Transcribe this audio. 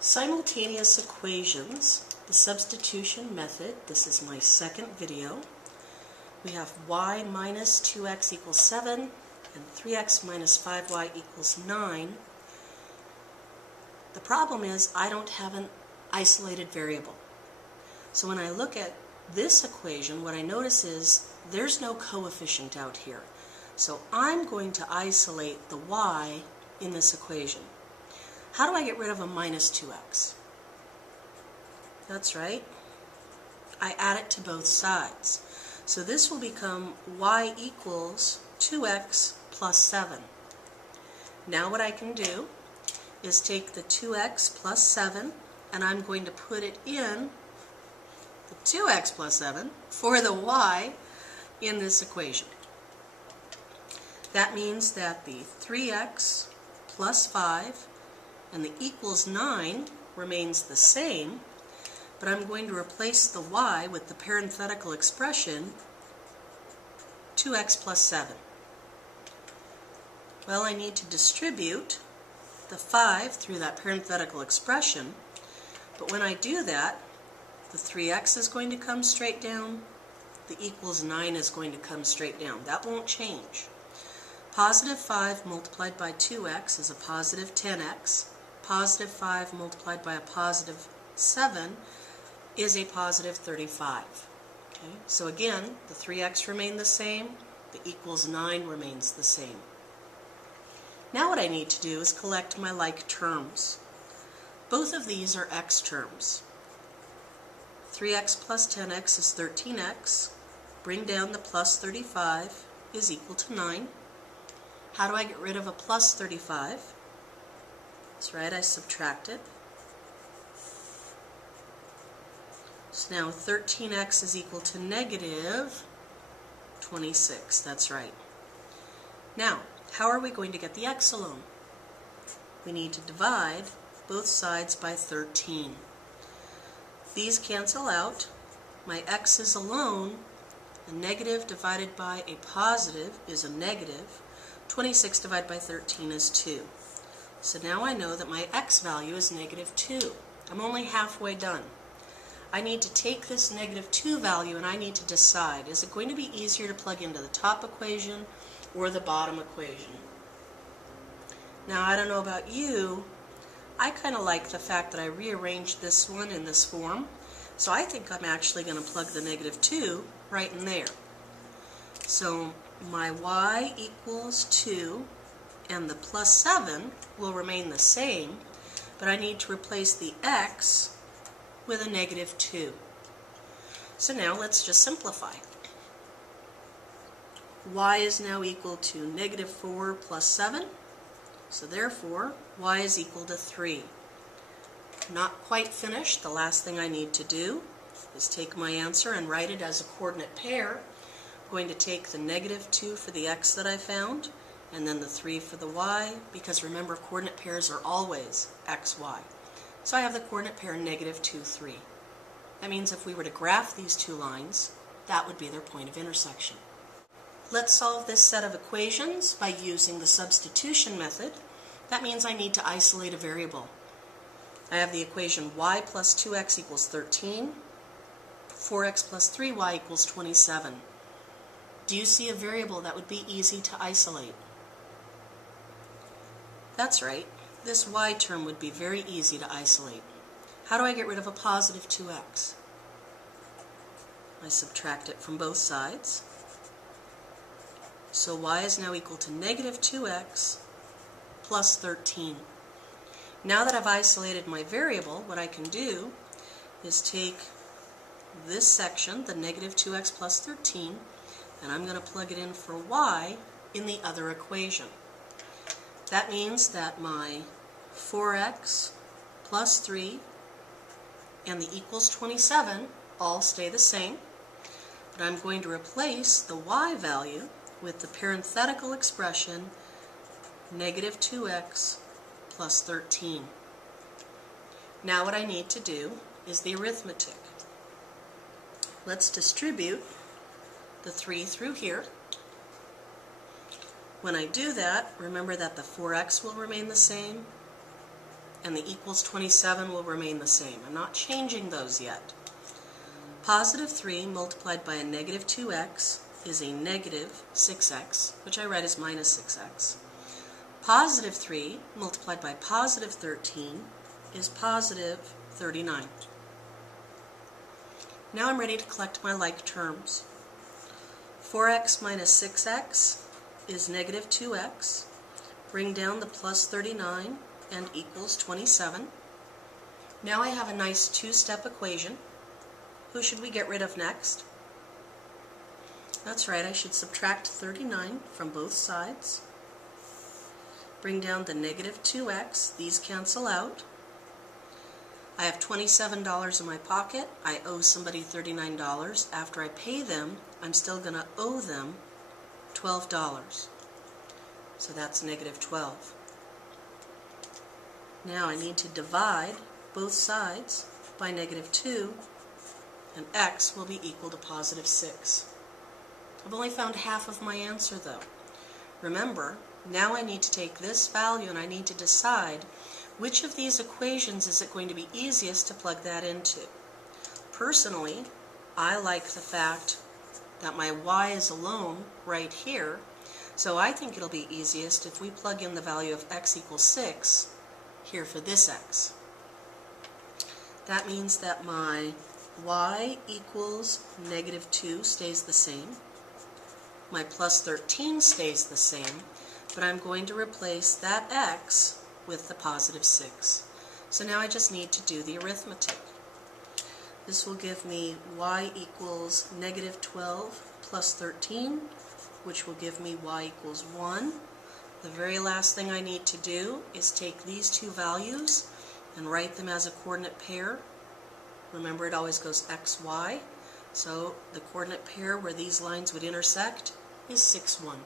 Simultaneous equations, the substitution method. This is my second video. We have y minus 2x equals 7 and 3x minus 5y equals 9. The problem is I don't have an isolated variable. So when I look at this equation, what I notice is there's no coefficient out here. So I'm going to isolate the y in this equation. How do I get rid of a minus 2x? That's right. I add it to both sides. So this will become y equals 2x plus 7. Now what I can do is take the 2x plus 7 and I'm going to put it in the 2x plus 7 for the y in this equation. That means that the 3x plus 5 and the equals 9 remains the same, but I'm going to replace the y with the parenthetical expression 2x plus 7. Well, I need to distribute the 5 through that parenthetical expression, but when I do that, the 3x is going to come straight down, the equals 9 is going to come straight down. That won't change. Positive 5 multiplied by 2x is a positive 10x. Positive 5 multiplied by a positive 7 is a positive 35. Okay? So again, the 3x remain the same, the equals 9 remains the same. Now what I need to do is collect my like terms. Both of these are x terms. 3x plus 10x is 13x. Bring down the plus 35 is equal to 9. How do I get rid of a plus 35? That's right, I subtract it. So now 13x is equal to negative 26. That's right. Now, how are we going to get the x alone? We need to divide both sides by 13. These cancel out. My x's alone, a negative divided by a positive is a negative. 26 divided by 13 is 2. So now I know that my x value is negative 2. I'm only halfway done. I need to take this negative 2 value and I need to decide, is it going to be easier to plug into the top equation or the bottom equation? Now I don't know about you, I kind of like the fact that I rearranged this one in this form, so I think I'm actually going to plug the negative 2 right in there. So my y equals 2 and the plus 7 will remain the same, but I need to replace the x with a negative 2. So now let's just simplify. Y is now equal to negative 4 plus 7, so therefore y is equal to 3. Not quite finished. The last thing I need to do is take my answer and write it as a coordinate pair. I'm going to take the negative 2 for the x that I found, and then the 3 for the y, because remember, coordinate pairs are always x, y. So I have the coordinate pair negative 2, 3. That means if we were to graph these two lines, that would be their point of intersection. Let's solve this set of equations by using the substitution method. That means I need to isolate a variable. I have the equation y plus 2x equals 13, 4x plus 3y equals 27. Do you see a variable that would be easy to isolate? That's right. This y term would be very easy to isolate. How do I get rid of a positive 2x? I subtract it from both sides. So y is now equal to negative 2x plus 13. Now that I've isolated my variable, what I can do is take this section, the negative 2x plus 13, and I'm going to plug it in for y in the other equation. That means that my 4x plus 3 and the equals 27 all stay the same, but I'm going to replace the y value with the parenthetical expression negative 2x plus 13. Now what I need to do is the arithmetic. Let's distribute the 3 through here. When I do that, remember that the 4x will remain the same, and the equals 27 will remain the same. I'm not changing those yet. Positive 3 multiplied by a negative 2x is a negative 6x, which I read as minus 6x. Positive 3 multiplied by positive 13 is positive 39. Now I'm ready to collect my like terms. 4x minus 6x is negative 2x. Bring down the plus 39 and equals 27. Now I have a nice two-step equation. Who should we get rid of next? That's right, I should subtract 39 from both sides. Bring down the negative 2x. These cancel out. I have $27 in my pocket. I owe somebody $39. After I pay them, I'm still going to owe them $12. So that's negative 12. Now I need to divide both sides by negative 2, and x will be equal to positive 6. I've only found half of my answer though. Remember, now I need to take this value and I need to decide which of these equations is it going to be easiest to plug that into. Personally, I like the fact that my y is alone right here, so I think it'll be easiest if we plug in the value of x equals 6 here for this x. That means that my y equals negative 2 stays the same. My plus 13 stays the same, but I'm going to replace that x with the positive 6. So now I just need to do the arithmetic. This will give me y equals negative 12 plus 13, which will give me y equals 1. The very last thing I need to do is take these two values and write them as a coordinate pair. Remember, it always goes x, y. So the coordinate pair where these lines would intersect is 6, 1.